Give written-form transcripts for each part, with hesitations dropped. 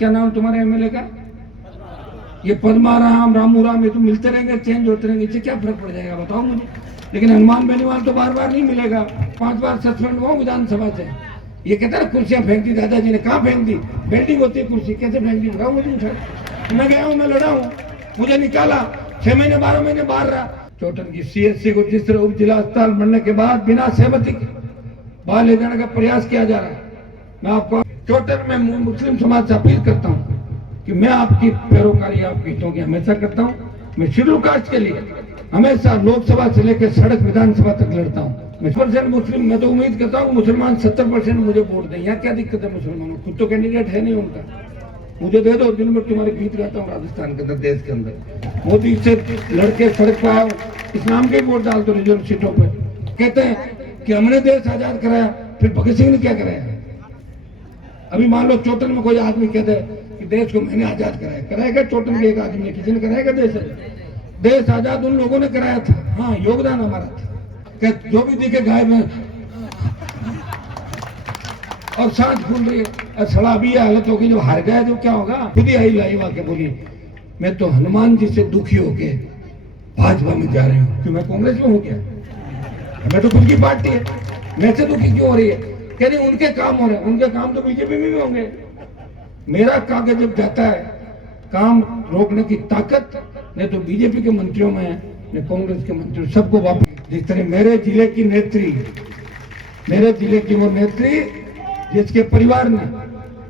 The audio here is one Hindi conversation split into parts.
क्या नाम तुम्हारे एमएलए का? ये पद्माराम, रामू राम, ये तो मिलते रहेंगे, चेंज होते रहेंगे, इससे क्या फर्क पड़ जाएगा बताओ मुझे। लेकिन हनुमान बेनीवाल तो बार बार नहीं मिलेगा, 5 बार सस्पेंड हुआ विधानसभा से। ये कहता है कुर्सियां फेंक दी दादाजी ने, कहाँ फेंक दी? बेल्डिंग होती है कुर्सी, कैसे फेंक दी बताओ मुझे। मैं गया हूँ, मैं लड़ा हूँ, मुझे निकाला, 6 महीने 12 महीने बाहर रहा। चौटन की सीएचसी को जिस तरह उप जिला अस्पताल बनने के बाद बिना सहमति के बाहर ले जाने का प्रयास किया जा रहा है, मैं आपको चौटन में मुस्लिम समाज से अपील करता हूँ कि मैं आपकी पैरोकारी, आपकी हितों की हमेशा करता हूँ। मैं शेड्यूल कास्ट के लिए हमेशा लोकसभा से लेकर सड़क विधानसभा तक लड़ता हूँ। मैं 100% मुस्लिम, मैं तो उम्मीद करता हूँ मुसलमान 70% मुझे वोट दें। यहाँ क्या दिक्कत है मुसलमानों, खुद तो कैंडिडेट है नहीं उनका, मुझे दे दो, दिन में तुम्हारे गीत गाता हूँ राजस्थान के अंदर, देश के अंदर। मोदी से लड़के सड़क पर आओ, इस्लाम के वोट डाल दो रिजर्व सीटों पर। कहते हैं कि हमने देश आजाद कराया, फिर भगत सिंह ने क्या कराया? अभी मान लो चौटन में कोई आदमी कहते कि देश को मैंने आजाद कराया, कराएगा चौटन के एक आदमी ने? किसी ने कराएगा देश आजाद उन लोगों ने कराया था, हाँ योगदान हमारा था। कि जो भी दिखे गाय में और सांस फूल रही है, सड़ा भी हालत होगी, जो हार गया जो क्या होगा? खुद ही आई लाई वाके बोली, मैं तो हनुमान जी से दुखी होके भाजपा में जा रही हूँ। क्यों, मैं कांग्रेस में हूँ क्या? मैं तो खुद की पार्टी है, मैं से दुखी क्यों हो रही है? कह रही उनके काम हो रहे हैं, उनके काम तो बीजेपी में भी होंगे। मेरा कागज जब जाता है, काम रोकने की ताकत नहीं तो बीजेपी के मंत्रियों में है, मैं कांग्रेस के मंत्रियों, सबको वापस। जिस तरह मेरे जिले की नेत्री, मेरे जिले की वो नेत्री जिसके परिवार ने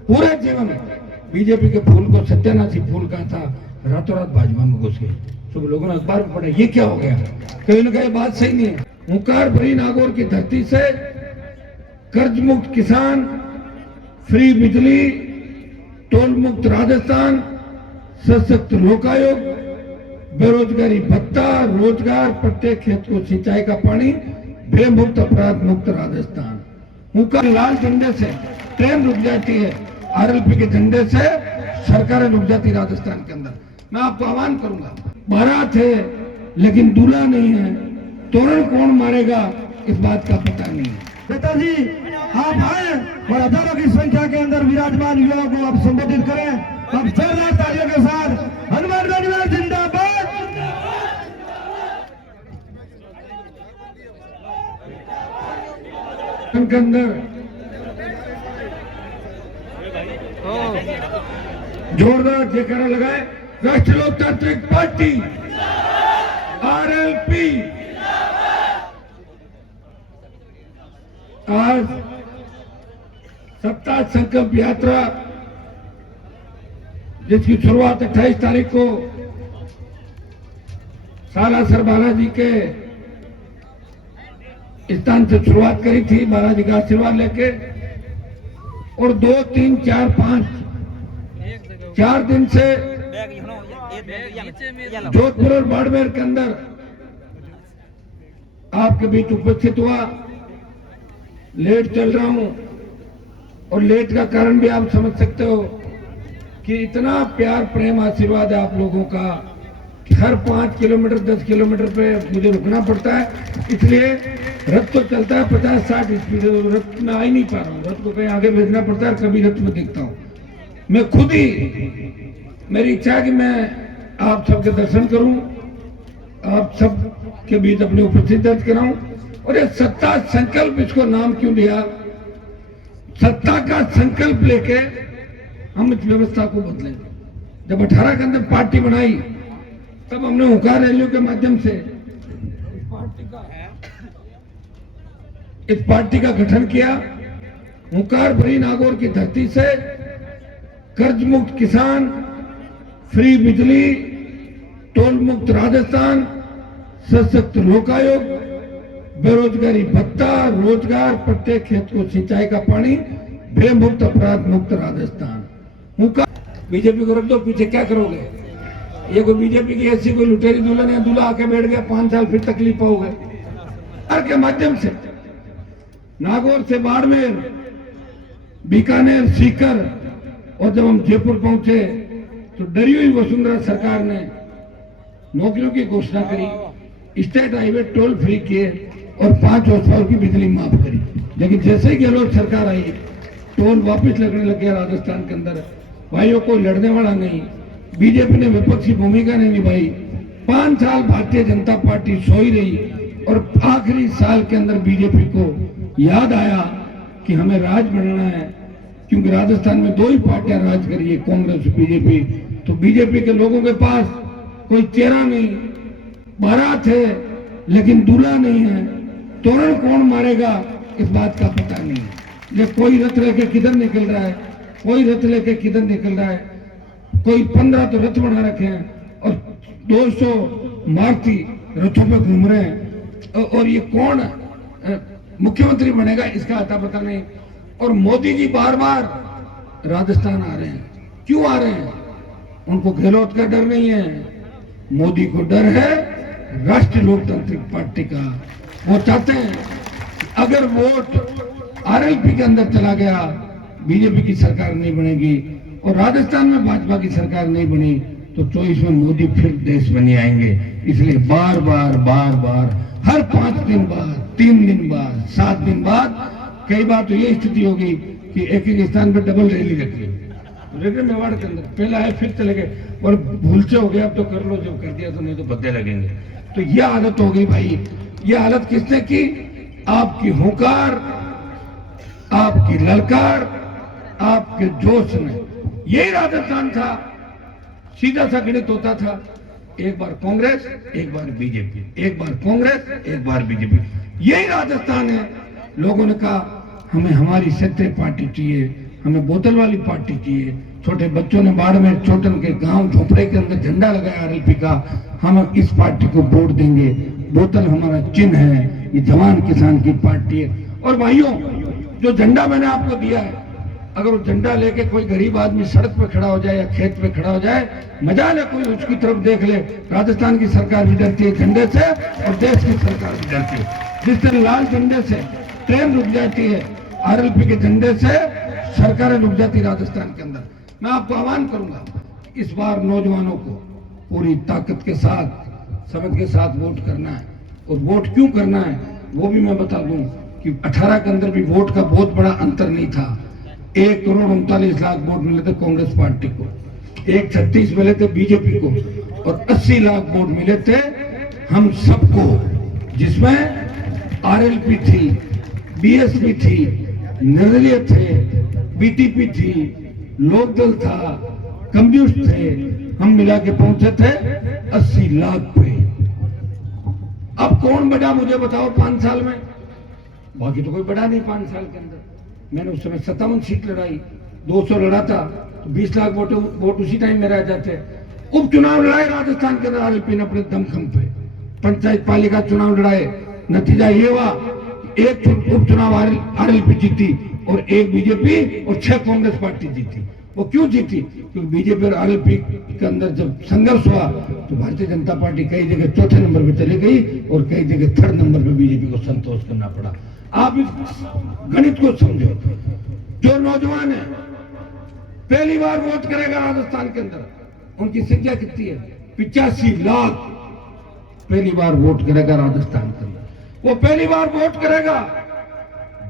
पूरे जीवन बीजेपी के फूल को सत्यानाशी फूल कहा था, रातों रात भाजपा में घुस गई। सब लोगों ने अखबार में पढ़ा, ये क्या हो गया? कहीं ना कहीं बात सही नहीं है। हुंकार भरी नागौर की धरती से कर्ज मुक्त किसान, फ्री बिजली, टोल मुक्त राजस्थान, सशक्त लोकायोग, बेरोजगारी भत्ता, रोजगार, प्रत्येक खेत को सिंचाई का पानी, भय मुक्त, अपराध मुक्त राजस्थान। हुंकार लाल झंडे से ट्रेन रुक जाती है, आरएलपी के झंडे से सरकारें रुक जाती राजस्थान के अंदर। मैं आपको आह्वान करूंगा, बारात है लेकिन दूल्हा नहीं है, तोरण कौन मारेगा इस बात का पता नहीं है। नेताजी आप आए और हजारों की संख्या के अंदर विराजमान युवाओं को आप संबोधित करें। अब जोरदार तालियों के साथ हनुमान बेनीवाल जिंदाबाद। के अंदर जोरदार जयकारा लगाए। राष्ट्रीय लोकतांत्रिक पार्टी आरएलपी आज सप्ताह संकल्प यात्रा जिसकी शुरुआत 28 तारीख को सालासर बालाजी के स्थान से शुरुआत करी थी, बालाजी का आशीर्वाद लेके, और 2, 3, 4, 5 4 दिन से जोधपुर और बाड़मेर के अंदर आपके बीच उपस्थित हुआ। लेट चल रहा हूं और लेट का कारण भी आप समझ सकते हो कि इतना प्यार प्रेम आशीर्वाद है आप लोगों का कि हर 5 किलोमीटर 10 किलोमीटर पे मुझे रुकना पड़ता है। इसलिए रथ तो चलता है 50-60 स्पीड, रथ में आ ही नहीं पा रहा हूँ, रथ को कहीं आगे भेजना पड़ता है, कभी रथ में दिखता हूँ। मैं खुद ही, मेरी इच्छा है कि मैं आप सबके दर्शन करूं, आप सब के बीच अपनी उपस्थिति दर्ज कराऊं। और ये सत्ता संकल्प, इसको नाम क्यों दिया? सत्ता का संकल्प लेके हम इस व्यवस्था को बदलेंगे। जब 18 के अंदर पार्टी बनाई तब हमने हुंकार रैलियों के माध्यम से इस पार्टी का गठन किया। हुंकार भरी नागौर की धरती से कर्ज मुक्त किसान, फ्री बिजली, टोल मुक्त राजस्थान, सशक्त लोकायोग, बेरोजगारी भत्ता, रोजगार, प्रत्येक खेत को सिंचाई का पानी, भय मुक्त, अपराध मुक्त राजस्थान। बीजेपी को रख दो, पीछे क्या करोगे? ये कोई बीजेपी की ऐसी कोई लुटेरी दुल्हन या दूल्हा आके बैठ गया, 5 साल फिर तकलीफ पाओगे। के माध्यम से नागौर से बाड़मेर, बीकानेर, सीकर, और जब हम जयपुर पहुंचे तो डरी हुई वसुंधरा सरकार ने नौकरियों की घोषणा करी, स्टेट हाईवे टोल फ्री किए और 5 हॉर्स की बिजली माफ करी। लेकिन जैसे ही गहलोत सरकार आई, टोल वापस लगने लग गया राजस्थान के अंदर। भाइयों को लड़ने वाला नहीं। बीजेपी ने विपक्षी भूमिका नहीं निभाई। 5 साल भारतीय जनता पार्टी सोई रही और आखिरी साल के अंदर बीजेपी को याद आया कि हमें राज बनाना है, क्योंकि राजस्थान में 2 ही पार्टियां राज करी है, कांग्रेस और बीजेपी। तो बीजेपी के लोगों के पास कोई चेहरा नहीं, बारात है लेकिन दूल्हा नहीं है, तोरण कौन मारेगा इस बात का पता नहीं है। ये कोई रथ लेके किधर निकल रहा है, कोई रथ लेके किधर निकल रहा है, कोई 15 तो रथ बना रखे हैं और 200 मारुति रथों पे घूम रहे हैं। और ये कौन मुख्यमंत्री बनेगा इसका अता पता नहीं। और मोदी जी बार बार राजस्थान आ रहे हैं, क्यों आ रहे हैं? उनको गहलोत का डर नहीं है, मोदी को डर है राष्ट्रीय लोकतांत्रिक पार्टी का। वो चाहते हैं अगर वोट आरएलपी के अंदर चला गया, बीजेपी की सरकार नहीं बनेगी और राजस्थान में भाजपा की सरकार नहीं बनी तो 24 में मोदी फिर देश बने आएंगे। इसलिए बार बार हर 5 दिन बाद, 3 दिन बाद, 7 दिन बाद, कई बार तो ये स्थिति होगी कि एक स्थान पर डबल रैली रखी रेलवे मेवाड़ के अंदर, पहला है फिर चले गए और भूल से हो गया, अब तो कर लो, जब कर दिया तो नहीं तो बदले लगेंगे। तो ये हालत हो गई भाई। ये हालत किसने की? आपकी हुंकार, आपकी ललकार, आपके जोश ने। यही राजस्थान था, सीधा सा गणित होता था, एक बार कांग्रेस एक बार बीजेपी, एक बार कांग्रेस एक बार बीजेपी। यही राजस्थान है। लोगों ने कहा हमें हमारी क्षेत्रीय पार्टी चाहिए, हमें बोतल वाली पार्टी चाहिए। छोटे बच्चों ने बाड़मेर चोटन के गांव झोपड़े के अंदर झंडा लगाया आरएलपी का, हम इस पार्टी को वोट देंगे, बोतल हमारा चिन्ह है, ये जवान किसान की पार्टी है। और भाइयों, जो झंडा मैंने आपको दिया है, अगर वो झंडा लेके कोई गरीब आदमी सड़क पे खड़ा हो जाए या खेत पे खड़ा हो जाए, मजा ले कोई उसकी तरफ देख ले। राजस्थान की सरकार भी डरती है झंडे से और देश की सरकार भी डरती है। जिस तरह लाल झंडे से ट्रेन रुक जाती है, आरएलपी के झंडे से सरकारें रुक जाती राजस्थान के अंदर। मैं आपको आह्वान करूंगा, इस बार नौजवानों को पूरी ताकत के साथ, समझ के साथ वोट करना है। और वोट क्यों करना है वो भी मैं बता दूं कि 18 के अंदर भी वोट का बहुत बड़ा अंतर नहीं था। 1,39,00,000 वोट मिले थे कांग्रेस पार्टी को, 1,36 मिले थे बीजेपी को और 80 लाख वोट मिले थे हम सबको, जिसमें आरएलपी थी, बीएसपी थी, निर्दलीय थे, बीटीपी थी, लोकदल था, कम्युनिस्ट थे, हम मिला के पहुंचे थे 80 लाख पे। अब कौन बढ़ा मुझे बताओ 5 साल में? बाकी तो कोई बढ़ा नहीं 5 साल के अंदर। मैंने उस समय 57 सीट लड़ाई, 200 लड़ा था तो 20 लाख वोट उसी टाइम में रह जाते। उपचुनाव लड़ाए राजस्थान के अंदर आरएलपी ने अपने दमखम पे, पंचायत पालिका चुनाव लड़ाए, नतीजा ये हुआ एक उपचुनाव आरएलपी जीती और 1 बीजेपी और 6 कांग्रेस पार्टी जीती। वो क्यों जीती? क्योंकि बीजेपी और आरएलपी के अंदर जब संघर्ष हुआ तो भारतीय जनता पार्टी कई जगह 4थे नंबर पे चली गई और कई जगह 3rd नंबर पे बीजेपी को संतोष करना पड़ा। आप इस गणित को समझो। जो नौजवान है पहली बार वोट करेगा राजस्थान के अंदर, उनकी संख्या कितनी है? 85 लाख पहली बार वोट करेगा राजस्थान के अंदर। वो पहली बार वोट करेगा,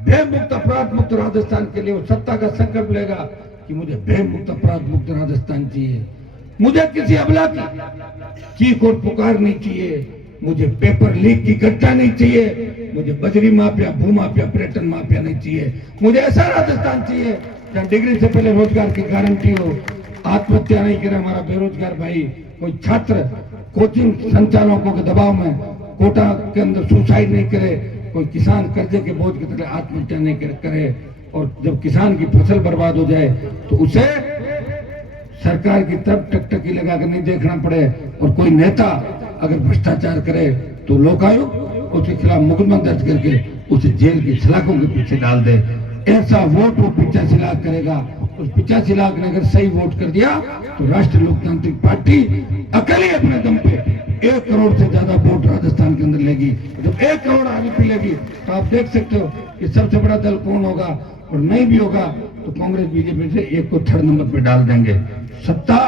भय मुक्त अपराध मुक्त राजस्थान के लिए वो सत्ता का संकल्प लेगा कि मुझे भय मुक्त अपराध मुक्त राजस्थान चाहिए, मुझे किसी अबला की चीख और पुकार नहीं चाहिए, मुझे पेपर लीक की घटना नहीं चाहिए, मुझे बजरी माफिया, भू माफिया, पर्यटन माफिया नहीं चाहिए। मुझे ऐसा राजस्थान चाहिए जहाँ डिग्री से पहले रोजगार की गारंटी हो, आत्महत्या नहीं करे हमारा बेरोजगार भाई, कोई छात्र कोचिंग संचालकों के दबाव में कोटा के अंदर सुसाइड नहीं करे, कोई किसान कर्जे के बोझ की तरह आत्महत्या नहीं करे, और जब किसान की फसल बर्बाद हो जाए तो उसे सरकार की तरफ टकटकी लगाकर नहीं देखना पड़े, और कोई नेता अगर भ्रष्टाचार करे तो लोकायुक्त उसके खिलाफ मुकदमा दर्ज करके उसे जेल की सलाखों के पीछे डाल दे। ऐसा वोट वो 85 लाख करेगा। उस 85 लाख ने अगर सही वोट कर दिया तो राष्ट्रीय लोकतांत्रिक पार्टी अकेले अपने दम पे 1 करोड़ से ज्यादा वोट राजस्थान के अंदर लेगी। जब 1 करोड़ आरएलपी लेगी तो आप देख सकते हो कि सबसे बड़ा दल कौन होगा, और नहीं भी होगा तो कांग्रेस बीजेपी से एक को 3rd नंबर पे डाल देंगे। सत्ता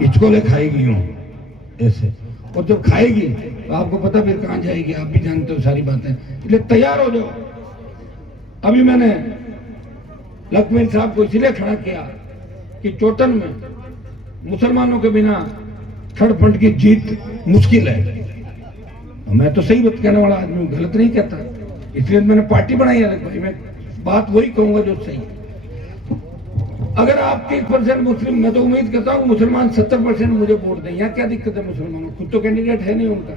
हिचकोले खाएगी यूं ऐसे, और जब खाएगी तो आपको पता फिर कहां जाएगी, आप भी जानते हो सारी बातें। इसलिए तैयार हो जाओ। अभी मैंने लखमील साहब को इसलिए खड़ा किया कि चोटन में मुसलमानों के बिना थर्ड फ्रंट की जीत मुश्किल है। मैं तो सही बात कहने वाला आदमी हूं, गलत नहीं कहता, इसलिए मैंने पार्टी बनाई है। भाई मैं बात वही कहूंगा जो सही है। अगर आप 30% मुस्लिम, मैं तो उम्मीद करता हूँ मुसलमान 70% मुझे वोट दें। यहाँ क्या दिक्कत है मुसलमानों, खुद तो कैंडिडेट है नहीं उनका,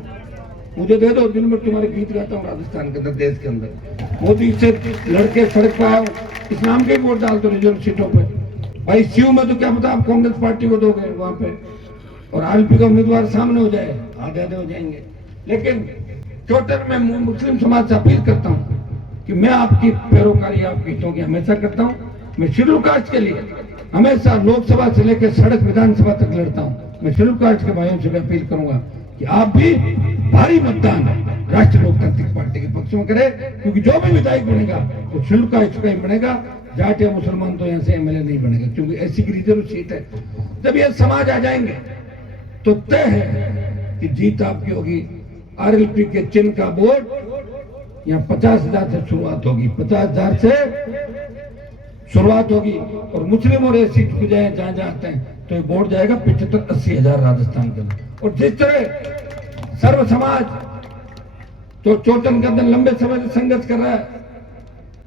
मुझे दे दो, दिन में तुम्हारे गीत गाता हूँ राजस्थान के अंदर, देश के अंदर। मोदी से लड़के सड़क पर आओ, इस्लाम के वोट डाल दो रिजर्व सीटों पे। भाई सीयू में तो क्या पता आप कांग्रेस पार्टी को दोगे वहां पे, और आरपी का उम्मीदवार सामने हो जाए, आधे आधे हो जाएंगे। लेकिन चोटर में मुस्लिम समाज से अपील करता हूँ कि मैं आपकी पैरोकारी, आपकी हितों की हमेशा करता हूँ। मैं शेड्यूल कास्ट के लिए हमेशा लोकसभा से लेकर सड़क विधानसभा तक लड़ता हूँ। मैं शेड्यूल कास्ट के भाइयों से भी अपील करूंगा कि आप भी भारी मतदान राष्ट्रीय लोकतांत्रिक पार्टी के पक्ष में करें, क्योंकि जो भी विधायक बनेगा वो शेड्यूल कास्ट का ही बनेगा। जाट या मुसलमान तो यहाँ से एमएलए नहीं बनेगा, क्योंकि ऐसी की रिजर्व सीट है। जब ये समाज आ जाएंगे तो तय है कि जीत आपकी होगी। आरएलपी के चिन्ह का वोट यहाँ 50,000 से शुरुआत होगी, 50,000 से शुरुआत होगी। और मुस्लिम और एसी झुक जाए जहां जहां आते हैं तो ये वोट जाएगा 75-80,000 राजस्थान के अंदर। और जिस तरह सर्व समाज तो चोटन के अंदर लंबे समय से संघर्ष कर रहा है,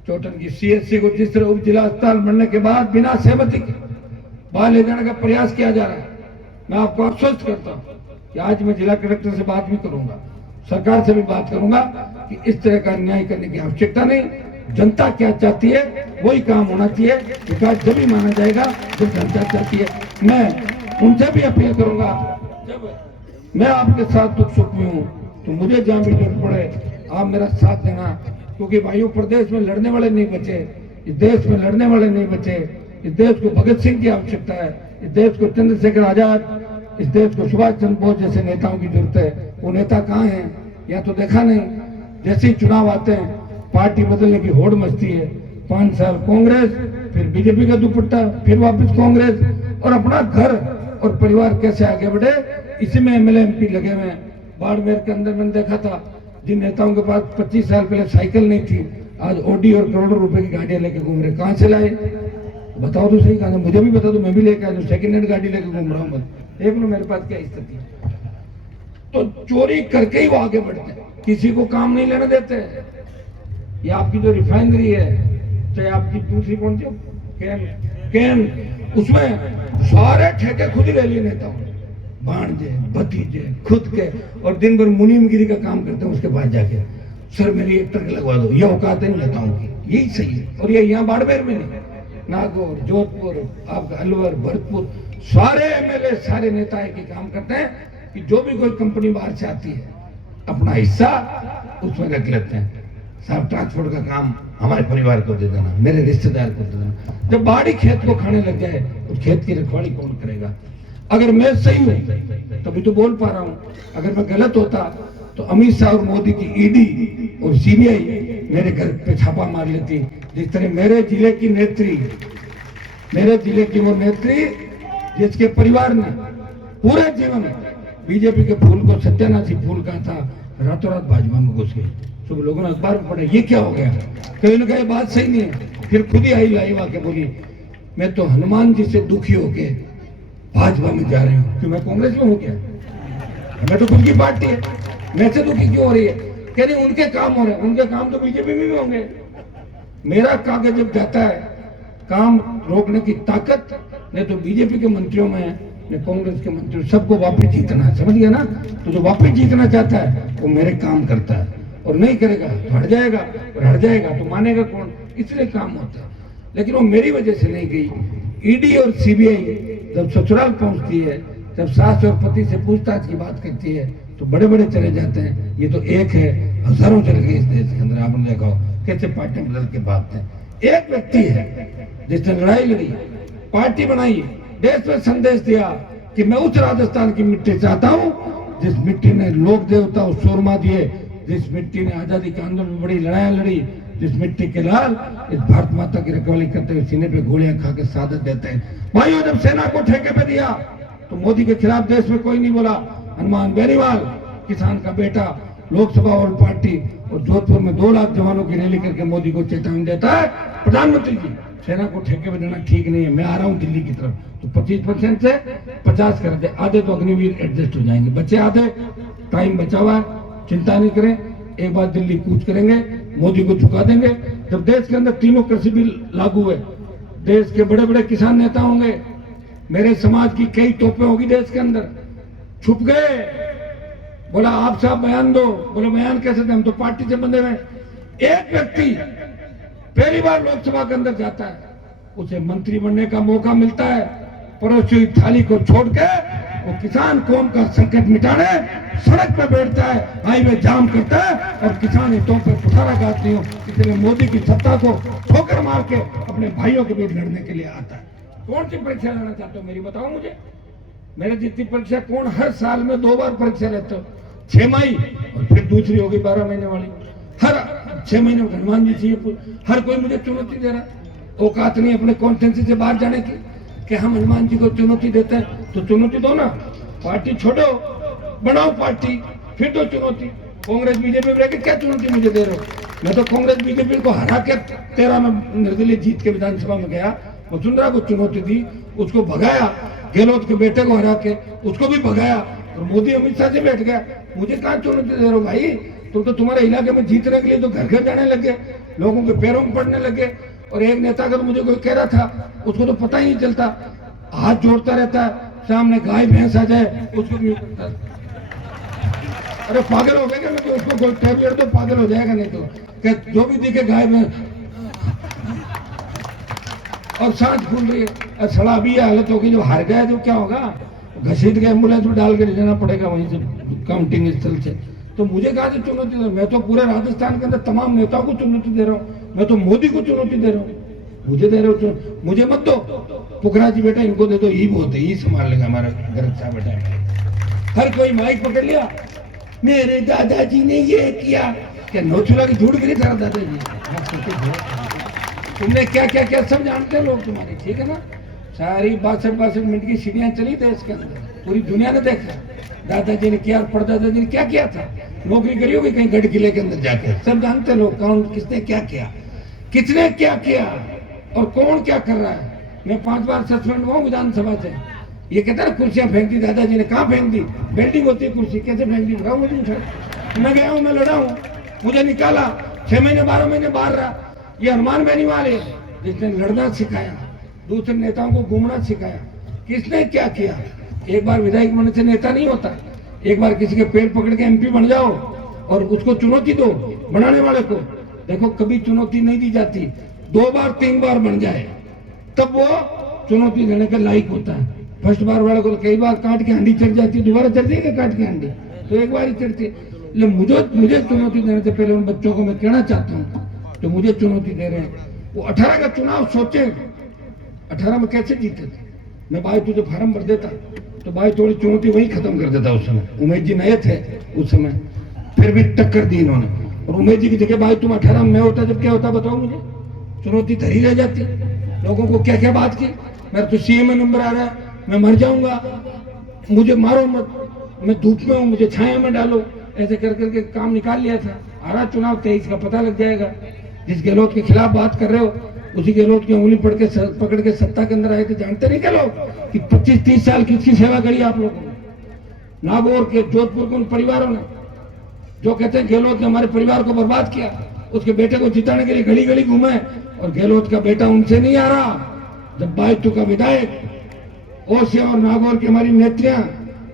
चोटन की सीएससी को जिस तरह उप जिला अस्पताल बनने के बाद बिना सहमति के बाहर ले जाने का प्रयास किया जा रहा है, मैं आपको आश्वस्त करता हूं कि आज मैं जिला कलेक्टर से बात भी करूंगा, सरकार से भी बात करूंगा कि इस तरह का अन्याय करने की आवश्यकता नहीं। जनता क्या चाहती है वही काम होना चाहिए। विकास जब ही माना जाएगा जब जनता चाहती है। मैं उनसे भी अपील करूंगा, जब मैं आपके साथ दुख सुख में हूँ तो मुझे जहां भी जरूरत पड़े आप मेरा साथ देना, क्योंकि भाइयों प्रदेश में लड़ने वाले नहीं बचे, इस देश में लड़ने वाले नहीं बचे। इस देश को भगत सिंह की आवश्यकता है, इस देश को चंद्रशेखर आजाद, इस देश को सुभाष चंद्र बोस जैसे नेताओं की जरूरत है। वो नेता कहाँ हैं, या तो देखा नहीं। जैसे ही चुनाव आते हैं पार्टी बदलने की होड़ मचती है। 5 साल कांग्रेस, फिर बीजेपी का दुपट्टा, फिर वापस कांग्रेस, और अपना घर और परिवार कैसे आगे बढ़े इसी में एमएलए एमपी लगे हुए हैं। बाड़मेर के अंदर मैंने देखा था जिन नेताओं के पास 25 साल पहले साइकिल नहीं थी, आज ऑडी और करोड़ों रुपए की गाड़ियां लेके घूम रहे। कहां से लाए बताओ तो सही, कहा मुझे भी बता दो, मैं भी लेके आया, सेकंड हैंड गाड़ी लेके घूम रहा हूँ। देख लो मेरे पास क्या स्थिति है। तो चोरी करके ही वो आगे बढ़ते हैं, किसी को काम नहीं लेने देते। ये आपकी जो रिफाइनरी है, चाहे आपकी दूसरी कौन सी कैन, उसमें सारे ठेके खुद ही ले लिए नेताओं, भांजे भतीजे खुद के, और दिन भर मुनीमगिरी का काम करते हैं। उसके बाद जाके सर मेरी एक ट्रक लगवा दो, ये औकात नहीं नेताओं की, यही सही है। और ये यहाँ बाड़मेर में नहीं, नागौर, जोधपुर, आपका अलवर, भरतपुर, सारे एमएलए सारे नेता एक ही काम करते हैं कि जो भी कोई कंपनी बाहर से आती है अपना हिस्सा उसमें रख लेते हैं। साहब ट्रांसपोर्ट का काम हमारे परिवार को दे देना, मेरे रिश्तेदार को दे देना। जब बाड़ी खेत को खाने लग जाए तो खेत की रखवाली कौन करेगा? अगर मैं सही हूं तभी तो बोल पा रहा हूं, अगर मैं गलत होता तो अमित शाह और मोदी की ईडी और सीबीआई मेरे घर पे छापा मार लेती। जिस तरह मेरे जिले की नेत्री, मेरे जिले की वो नेत्री जिसके परिवार ने पूरे जीवन बीजेपी के फूल को सत्यानाशी फूल कहा था, रातों रात भाजपा में घुस गई। सब लोगों ने अखबार में पढ़ा, ये क्या हो गया? कहीं ना कहीं बात सही नहीं है। फिर खुद ही आई लाइव आके बोली मैं तो हनुमान जी से दुखी होके भाजपा में जा रही हूँ। क्यों, मैं कांग्रेस में हूँ क्या? मैं तो खुद की पार्टी है, मैं से दुखी क्यों हो रही है? कह रही उनके काम हो रहे हैं, उनके काम तो बीजेपी में भी होंगे। मेरा कागज जब जाता है काम रोकने की ताकत नहीं तो बीजेपी के मंत्रियों में है, मैं कांग्रेस के मंत्रियों, सबको वापस जीतना है, समझ गया ना? तो जो वापस जीतना चाहता है वो मेरे काम करता है, और नहीं करेगा तो हट जाएगा, और हट जाएगा तो मानेगा कौन? इसलिए काम होता है। लेकिन वो मेरी वजह से नहीं गई। ईडी और सीबीआई जब ससुराल पहुंचती है, जब सास और पति से पूछताछ की बात करती है तो बड़े बड़े चले जाते हैं। ये तो एक है, हजारों चले गए इस देश के अंदर। आपने देखा हो कैसे पार्टी बदल के बात है। एक व्यक्ति है जिसने लड़ाई लड़ी, पार्टी बनाई, देश में संदेश दिया कि मैं उस राजस्थान की मिट्टी चाहता हूं जिस मिट्टी ने लोक देवता और शोरमा दिए, जिस मिट्टी ने आजादी के आंदोलन में बड़ी लड़ाइयां लड़ी, जिस मिट्टी के लाल इस भारत माता की रखवाली करते हुए सीने पे गोलियां खा के शहादत देते हैं। भाइयों, जब सेना को ठेके पे दिया तो मोदी के खिलाफ देश में कोई नहीं बोला। हनुमान बेनीवाल, किसान का बेटा, लोकसभा और पार्टी और जोधपुर में 2 लाख जवानों की रैली करके मोदी को चेतावनी देता है, प्रधानमंत्री जी सेना को ठेके में देना ठीक नहीं है। मैं आ रहा हूँ दिल्ली की तरफ, तो 25% से 50 कर दे, आधे तो अग्निवीर एडजस्ट हो जाएंगे, बच्चे आधे, टाइम बचा हुआ है, चिंता नहीं करें। एक बार दिल्ली कूच करेंगे, मोदी को झुका देंगे। जब देश के अंदर तीनों कृषि बिल लागू हुए, देश के बड़े बड़े किसान नेता होंगे, मेरे समाज की कई तोपें होगी देश के अंदर, छुप गए, बोला आप साहब बयान दो, बोले बयान कैसे दें, हम तो पार्टी से बंधे हुए। एक व्यक्ति पहली बार लोकसभा के अंदर जाता है, उसे मंत्री बनने का मौका मिलता है, परोसी हुई थाली को छोड़ के वो किसान कौम का संकट मिटाने सड़क पर बैठता है, हाईवे जाम करता है और किसान हितों पर पुठारा गाती हूँ, इसलिए मोदी की सत्ता को ठोकर मार के अपने भाइयों के बीच लड़ने के लिए आता है। कौन सी परीक्षा लेना चाहते हो मेरी बताओ मुझे, मेरे जितनी परीक्षा कौन हर साल में 2 बार परीक्षा लेते हो, 6 माही और फिर दूसरी होगी 12 महीने वाली, हर 6 महीने में हनुमान जी चाहिए, हर कोई मुझे चुनौती दे रहा है। औकात नहीं अपने कॉन्स्टिट्यूंसी से बाहर जाने की कि हम हनुमान जी को चुनौती देते हैं, तो चुनौती दो ना, पार्टी छोड़ो, बनाओ पार्टी, फिर दो चुनौती। कांग्रेस बीजेपी में क्या चुनौती मुझे दे रहे हो? मैं तो कांग्रेस बीजेपी को हरा के 13 में निर्दलीय जीत के विधानसभा में गया, वसुंधरा को चुनौती दी, उसको भगाया, गहलोत के बेटे को हरा के उसको भी भगाया, और मोदी अमित शाह से बैठ गया। मुझे कहाँ चुनौती दे रहे हो भाई? तुम तो तुम्हारे इलाके में जीतने के लिए तो घर घर जाने लगे, लोगों के पैरों में पड़ने लगे। और एक नेता अगर मुझे कोई कह रहा था, उसको तो पता ही नहीं चलता, हाथ जोड़ता रहता है, सामने गाय भैंस आ जाए उसको भी करता। अरे पागल हो गए क्या? मैं तो उसको कोई टैबलेट तो पागल हो जाएगा, नहीं तो क्या जो भी दिखे गाय भैंस। और सांस फूल रही है, सड़ा भी हालत होगी, जो हार गया तो क्या होगा, घसीट के एम्बुलेंस में डाल के ले जाना पड़ेगा वहीं से काउंटिंग स्थल से। तो मुझे कहा से चुनौती दे, मैं तो पूरे राजस्थान के अंदर तमाम नेताओं को चुनौती दे रहा हूँ, मैं तो मोदी को चुनौती दे रहा हूँ। मुझे दे रहे हो, मुझे मत दो, पुखरा जी बेटा इनको दे दो, यही बहुत है, यही संभाल लेगा हमारा गरज साहब बेटा। हर कोई माइक पकड़ लिया, मेरे दादाजी ने ये किया, क्या नोचुला की झूठ गिरी था दादाजी? तुमने क्या क्या क्या सब जानते हैं लोग तुम्हारे, ठीक है ना? सारी 62 मिनट की सीढ़ियां चली थे इसके अंदर, पूरी दुनिया ने देखा दादाजी ने क्या और परदादाजी ने क्या किया था। नौकरी करी होगी कहीं गढ़ किले के अंदर जाके, सब जानते लोग कौन किसने क्या किया, किसने क्या किया और कौन क्या कर रहा है। मैं 5 बार सस्पेंड हुआ विधानसभा से। ये कहता है कुर्सियां फेंक दी दादाजी ने, कहाँ फेंक दी? बेल्डिंग होती है कुर्सी, कैसे फेंक दी? बताओ मुझे। मैं गया हूँ, मैं लड़ा हूँ, मुझे निकाला, 6 महीने 12 महीने बाहर रहा। ये हनुमान बेनीवाल है जिसने लड़ना सिखाया, दूसरे नेताओं को घूमना सिखाया। किसने क्या किया? एक बार विधायक बनने से नेता नहीं होता, एक बार किसी के पैर पकड़ के MP बन जाओ और उसको चुनौती दो बनाने वाले को। देखो कभी चुनौती नहीं दी जाती, 2 बार 3 बार बन जाए तब वो चुनौती देने के लायक होता है। फर्स्ट बार वाले को तो कई बार काट के हंडी चढ़ जाती है, दोबारा चढ़ती है क्या काट के हंडी? तो एक बार ही चढ़ती है। मुझे चुनौती देने से पहले उन बच्चों को मैं कहना चाहता हूँ तो मुझे चुनौती दे रहे हैं, वो 18 का चुनाव सोचे 18 में कैसे जीते थे। मैं भाई तुझे फार्म भर देता तो भाई थोड़ी चुनौती वही खत्म कर देता उस समय। उमेश जी नए थे उस समय, फिर भी टक्कर दी इन्होंने। और उमेश जी की जगह भाई तुम 18 में होता जब क्या होता बताओ मुझे? चुनौती धरी रह जाती। लोगों को क्या क्या बात की, मेरा तो CM में नंबर आ रहा है, मैं मर जाऊंगा, मुझे मारो मत, मैं धूप में हूँ, मुझे छाया में डालो, ऐसे कर करके काम निकाल लिया था। आ रहा चुनाव 23 का, पता लग जाएगा। जिस गहलोत के खिलाफ बात कर रहे हो उसी गहलोत की उंगली पकड़ के सत्ता के अंदर आए थे। जानते नहीं क्या लोग कि 25-30 साल किसकी सेवा करी आप लोगों ने? नागौर के, जोधपुर के उन परिवारों ने जो कहते हैं गहलोत ने हमारे परिवार को बर्बाद किया, उसके बेटे को जिताने के लिए गली गली घूमे और गहलोत का बेटा उनसे नहीं आ रहा। जब बायतू का विधायक ओसिया और नागौर की हमारी नेत्रियां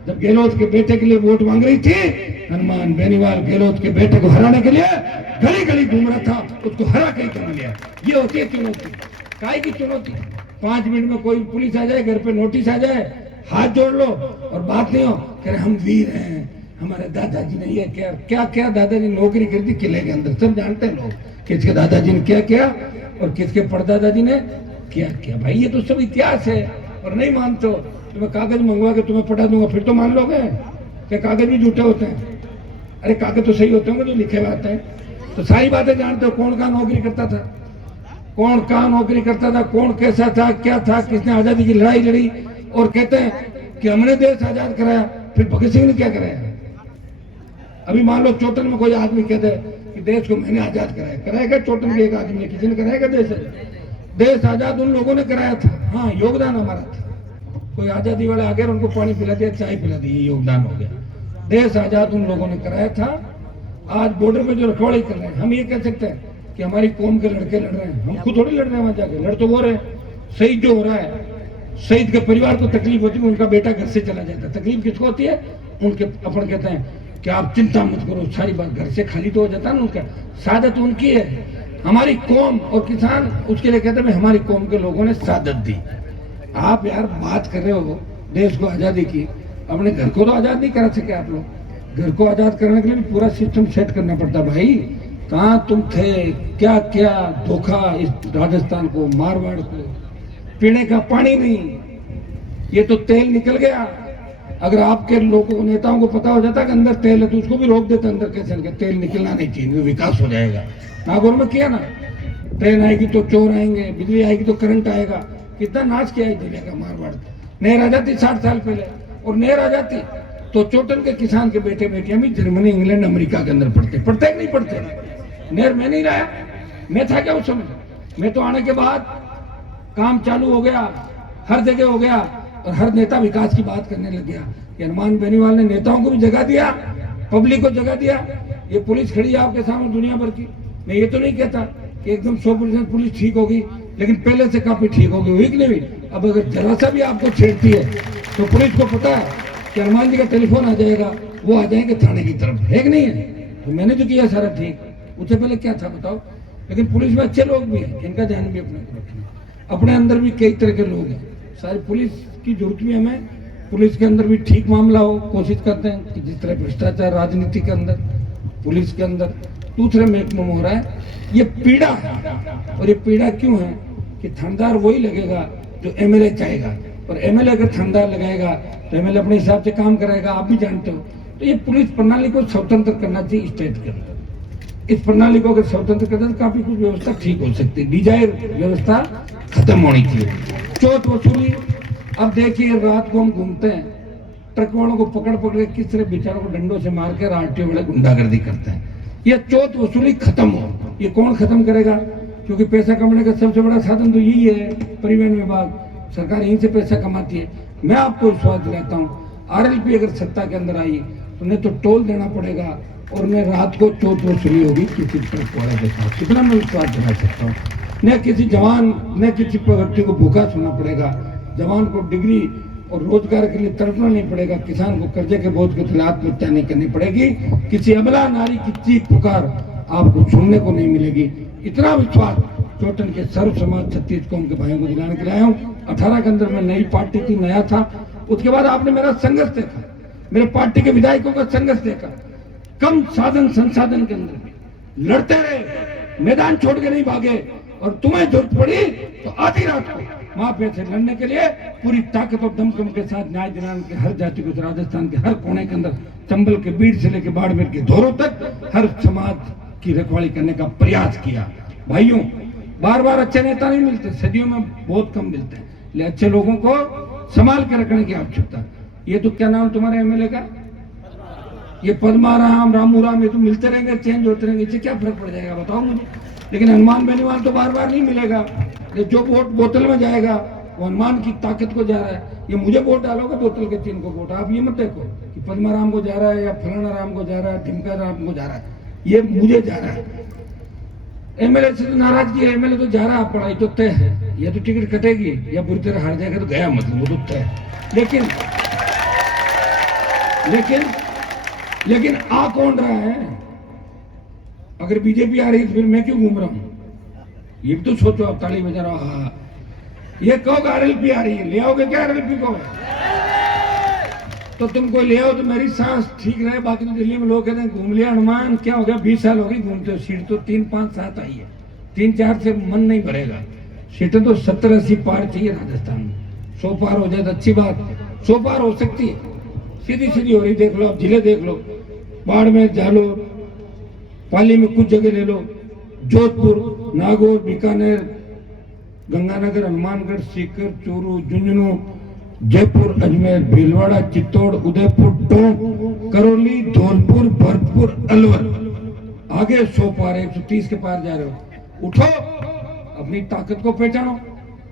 जब गहलोत के बेटे के लिए वोट मांग रही थी, हनुमान बेनीवाल गहलोत के बेटे को हराने के लिए गली गली घूम रहा था, उसको हरा के कर लिया। ये होती है चुनौती। काय की चुनौती? 5 मिनट में कोई पुलिस आ जाए, घर पे नोटिस आ जाए, हाथ जोड़ लो और बात नहीं हो, कह रहे हम वीर हैं, हमारे दादाजी ने ये क्या क्या क्या, दादाजी नौकरी कर दी किले के अंदर। सब जानते हैं लोग किसके दादाजी ने क्या किया और किसके परदादाजी ने क्या किया। भाई ये तो सब इतिहास है। और नहीं मानते हो तो मैं कागज मंगवा के तुम्हें पढ़ा दूंगा, फिर तो मान लोगे? क्या कागज भी झूठे होते हैं? अरे कागज तो सही होते होंगे जो लिखे हुए आते हैं। तो सारी बातें जानते हो, कौन कहाँ नौकरी करता था, कौन कहाँ नौकरी करता था, कौन कैसा था, क्या था, किसने आजादी की लड़ाई लड़ी। और कहते हैं कि हमने देश आजाद कराया, फिर भगत सिंह ने क्या कराया? अभी मान लो चोटन में कोई आदमी कहते कि देश को मैंने आजाद कराया, कराएगा? चोटन के एक आदमी ने, किसी ने कराएगा देश? देश आजाद उन लोगों ने कराया था, हाँ योगदान हमारा था। कोई आजादी वाले आ गए उनको पानी पिला दिया, चाय पिला दी, ये योगदान हो गया। देश आजाद उन लोगों ने कराया था। आज बॉर्डर पे जो रखवाली कर रहे हैं, हम ये कह सकते हैं कि हमारी कौम के लड़के लड़ रहे हैं, हम खुद थोड़ी लड़ रहे हैं वहां जाके, लड़ तो वो रहे। शहीद जो हो रहा है, शहीद के परिवार को तकलीफ होती है, उनका बेटा घर से चला जाता है। तकलीफ किसको होती है? उनके अपन कहते हैं कि आप चिंता मत करो, सारी बात घर से खाली तो हो जाता है ना उनका। शहादत उनकी है, हमारी कौम और किसान उसके लिए कहते हैं हमारी कौम के लोगों ने शहादत दी। आप यार बात कर रहे हो देश को आजादी की, अपने घर को तो आजाद नहीं करा सके आप लोग। घर को आजाद करने के लिए भी पूरा सिस्टम सेट करना पड़ता भाई। कहाँ तुम थे, क्या क्या धोखा इस राजस्थान को, मारवाड़ को, पीने का पानी नहीं, ये तो तेल निकल गया। अगर आपके लोगों नेताओं को पता हो जाता कि अंदर तेल है तो उसको भी रोक देते अंदर, कैसे तेल निकलना नहीं चाहिए, विकास हो जाएगा। नागौर में किया ना, ट्रेन आएगी तो चोर आएंगे, बिजली आएगी तो करंट आएगा। कितना नाश किया है जिले का मारवाड़। नहर आ जाती 60 साल पहले, और नहर आ जाती तो चोटन के किसान के बेटे बेटियां भी जर्मनी, इंग्लैंड, अमेरिका के अंदर पढ़ते नहीं पढ़ते। नहर में नहीं लाया, मैं था क्या उस समय? मैं तो आने के बाद काम चालू हो गया, हर जगह हो गया, और हर नेता विकास की बात करने लग गया। हनुमान बेनीवाल ने नेताओं को भी जगह दिया, पब्लिक को जगह दिया। ये पुलिस खड़ी है आपके सामने दुनिया भर की, मैं ये तो नहीं कहता कि एकदम 100% पुलिस ठीक होगी, लेकिन पहले से काफी ठीक होगी, हुई कि नहीं हुई? अब अगर जरा सा भी आपको छेड़ती है तो पुलिस को पता है कि हनुमान जी का टेलीफोन आ जाएगा, वो आ जाएंगे थाने की तरफ, है कि नहीं है? तो मैंने जो किया सारा ठीक, उससे पहले क्या था बताओ? लेकिन पुलिस में अच्छे लोग भी हैं, इनका ध्यान भी अपने को रखना। अपने अंदर भी कई तरह के लोग हैं, सारी पुलिस की जरूरत भी हमें, पुलिस के अंदर भी ठीक मामला हो, कोशिश करते हैं कि जिस तरह भ्रष्टाचार राजनीति के अंदर, पुलिस के अंदर, दूसरे महकमों में हो रहा है, ये पीड़ा है। और ये पीड़ा क्यों है कि थानेदार वही लगेगा जो एमएलए चाहेगा, और एमएलए अगर थानेदार लगाएगा तो एमएलए अपने हिसाब से काम कराएगा, आप भी जानते हो। तो ये पुलिस प्रणाली को स्वतंत्र करना चाहिए स्टेट के अंदर। इस प्रणाली को अगर स्वतंत्र करते तो काफी कुछ व्यवस्था ठीक हो सकती है, डिजायर व्यवस्था खत्म होनी चाहिए। चोट वसूली, अब देखिए रात को हम घूमते हैं, ट्रक वालों को पकड़ पकड़ के किस तरह बेचारों को डंडों से मार के आरटीओ वाले गुंडागर्दी करते हैं। ये चोट वसूली खत्म हो, ये कौन खत्म करेगा? क्योंकि पैसा कमाने का सबसे बड़ा साधन तो यही है, परिवहन विभाग, सरकार यहीं से पैसा कमाती है। मैं आपको विश्वास दिलाता हूँ, आरएलपी अगर सत्ता के अंदर आई तो उन्हें तो टोल देना पड़ेगा, और उन्हें रात को चोट वसूली होगी किसी ट्रक वाले के साथ। कितना मैं विश्वास दिला सकता हूँ? न किसी जवान, न किसी व्यक्ति को भूखा सोना पड़ेगा, जवान को डिग्री और रोजगार के लिए तड़पना नहीं पड़ेगा, किसान को कर्जे के बोझ के खिलाफ आत्महत्या नहीं करनी पड़ेगी, किसी अबला नारी की चीख पुकार आपको सुनने को नहीं मिलेगी। इतना विश्वास चोटन के सर्व समाज 36 कौम के भाइयों को दिलाने के लिए आया हूँ। 18 के अंदर मैं नई पार्टी थी, नया था, उसके बाद आपने मेरा संघर्ष देखा, मेरे पार्टी के विधायकों का संघर्ष देखा, कम साधन संसाधन के अंदर भी लड़ते रहे, मैदान छोड़ के नहीं भागे, और तुम्हें जरूरत पड़ी तो आधी रात को माफिया से लड़ने के लिए पूरी ताकत और दमखम के साथ न्याय दिलाने के हर जाति को, राजस्थान के हर कोने के अंदर, चंबल के बीड़ से लेकर बाड़मेर के धोरों तक हर समाज की रखवाली करने का प्रयास किया। भाइयों, बार बार अच्छे नेता नहीं मिलते, सदियों में बहुत कम मिलते हैं, लेकिन अच्छे लोगों को संभाल के रखने की आवश्यकता। ये तो क्या नाम तुम्हारे एमएलए का? ये पद्माराम, रामू राम, ये तो मिलते रहेंगे, चेंज होते रहेंगे, इससे क्या फर्क पड़ जाएगा बताओ मुझे? लेकिन हनुमान बेनीवाल तो बार बार नहीं मिलेगा। जो वोट बोतल में जाएगा वो हनुमान की ताकत को जा रहा है। ये मुझे वोट डालोगे बोतल के 3 को वोट, आप ये मत देखो कि पद्माराम को जा रहा है या फलाना राम को जा रहा है, ढिमका राम को जा रहा है, ये मुझे जा रहा है। एमएलए से तो नाराजगी है, एमएलए तो जा रहा है, पढ़ाई तो तय है, या तो टिकट कटेगी या बुरी तरह हार जाएगा तो गया, मतलब वो तो तय है। लेकिन आ कौन रहा है? अगर बीजेपी आ रही है तो फिर मैं क्यों घूम रहा हूं? ये भी तो सोचो, आप ताली बजा रहा हो। हाँ, ये कहोगे आरएलपी आ रही है, ले आओगे क्या आरएलपी को? तो तुम कोई ले आओ तो मेरी सांस ठीक रहे। बाकी तो दिल्ली में लोग कहते हैं घूम लिया हनुमान, क्या हो गया, 20 साल हो गई घूमते हो, सीट तो 3, 5, 7 आई है, 3-4 से मन नहीं भरेगा। सीटें तो 70-80 पार चाहिए राजस्थान में। 100 पार हो जाए तो अच्छी बात, 100 पार हो सकती है, सीधी सीधी हो रही। देख लो, आप जिले देख लो, बाड़मेर, जालोर, पाली में कुछ जगह ले लो, जोधपुर, नागौर, बीकानेर, गंगानगर, हनुमानगढ़, सीकर, चूरू, झुंझुनू, जयपुर, अजमेर, भीलवाड़ा, चित्तौड़, उदयपुर, टोंक, करौली, धौलपुर, भरतपुर, अलवर। आगे 100 पार, 130 के पार जा रहे हो। उठो अपनी ताकत को पहचानो,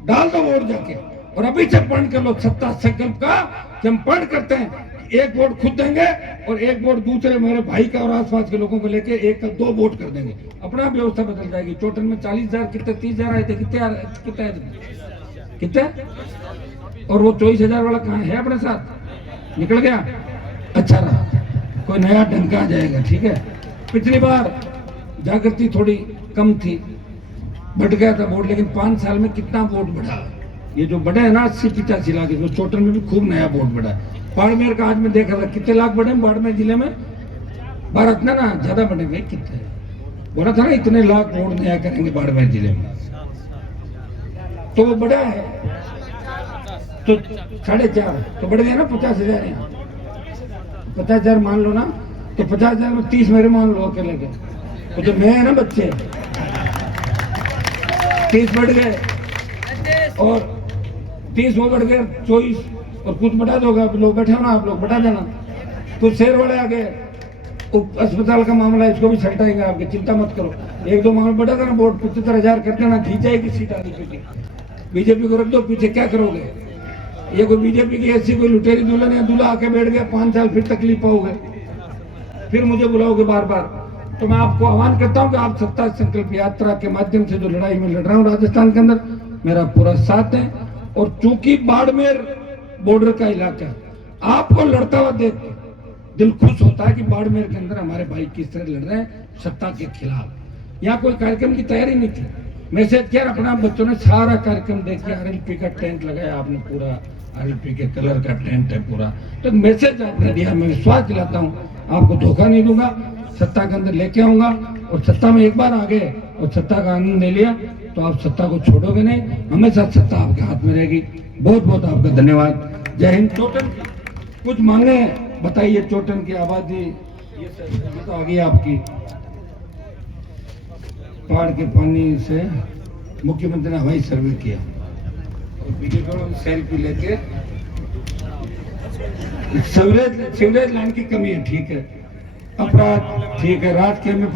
डाल दो वोट जाके। और अभी से पढ़ कर लो सत्ता संकल्प का कि हम पढ़ करते हैं, एक वोट खुद देंगे और एक वोट दूसरे मेरे भाई का और आसपास के लोगों को लेके एक का 2 वोट कर देंगे, अपना व्यवस्था बदल जाएगी। चोटन में 40,000 कितने 30,000 आए थे, कितने और वो 24,000 वाला कहाँ है अपने साथ, निकल गया। अच्छा रहा, कोई नया ढंग आ जाएगा। ठीक है, पिछली बार जागृति थोड़ी कम थी, बढ़ गया था वोट, लेकिन 5 साल में कितना वोट बढ़ा। ये जो बढ़े है ना 80-85 लाख, इसमें चोटन में भी खूब नया वोट बढ़ा। बाड़मेर का आज मैं देखा था कितने लाख बढ़े बाड़मेर जिले में, भारत ना ज्यादा बढ़े भाई, कितने बोला था ना इतने लाख वोट नया करेंगे बाड़मेर जिले में, तो वो बढ़ा है तो 4.5 तो बढ़ गया ना 50,000। यहाँ 50,000 मान लो ना, तो 50,000 में 30 मेरे मान लो अकेले के, तो जो मैं है ना बच्चे 30 बढ़ गए और 30 वो बढ़ गए 24 और कुछ बढ़ा दोगे। आप लोग बैठे हो ना, आप लोग बढ़ा देना। कुछ शहर वाले आ गए, अस्पताल का मामला इसको भी छटाएंगे आपके, चिंता मत करो। 1-2 मामला बढ़ा देना, वोट 75,000 कर देना, जीत जाएगी सीट आगे पीछे। बीजेपी को रख दो पीछे, क्या करोगे? ये कोई बीजेपी की ऐसी कोई लुटेरी दुल्हन या दूल्हा आके बैठ गया, 5 साल फिर तकलीफ पाओगे, फिर मुझे बुलाओगे बार बार। तो मैं आपको आह्वान करता हूँ कि आप सत्ता संकल्प यात्रा के माध्यम से जो लड़ाई में लड़ रहा हूँ राजस्थान के अंदर, मेरा पूरा साथ है। और चूंकि बाड़मेर बॉर्डर का इलाका, आपको लड़ता हुआ देख दिल खुश होता है कि बाड़मेर के अंदर हमारे भाई किस तरह लड़ रहे हैं सत्ता के खिलाफ। यहाँ कोई कार्यक्रम की तैयारी नहीं थी, मैसेज किया अपना, बच्चों ने सारा कार्यक्रम देख लिया। RLP का टेंट लगाया आपने, पूरा RLP के कलर का टेंट है पूरा, तो मैसेज आपने दिया। मैं विश्वास दिलाता हूँ आपको धोखा नहीं दूंगा, सत्ता के अंदर लेके आऊंगा। और सत्ता में एक बार आ गए और सत्ता का आनंद ले लिया तो आप सत्ता को छोड़ोगे नहीं, हमेशा सत्ता आपके हाथ में रहेगी। बहुत बहुत आपका धन्यवाद। जय हिंद। चोटन कुछ मांगे बताइए, चोटन की आबादी ये तो आ गई आपकी, पहाड़ के पानी से मुख्यमंत्री ने हवाई सर्वे किया और बीजेपी वालों सेल्फी लेके, सीवरेज लाइन की कमी है, ठीक है, अपराध ठीक है, राजकीय में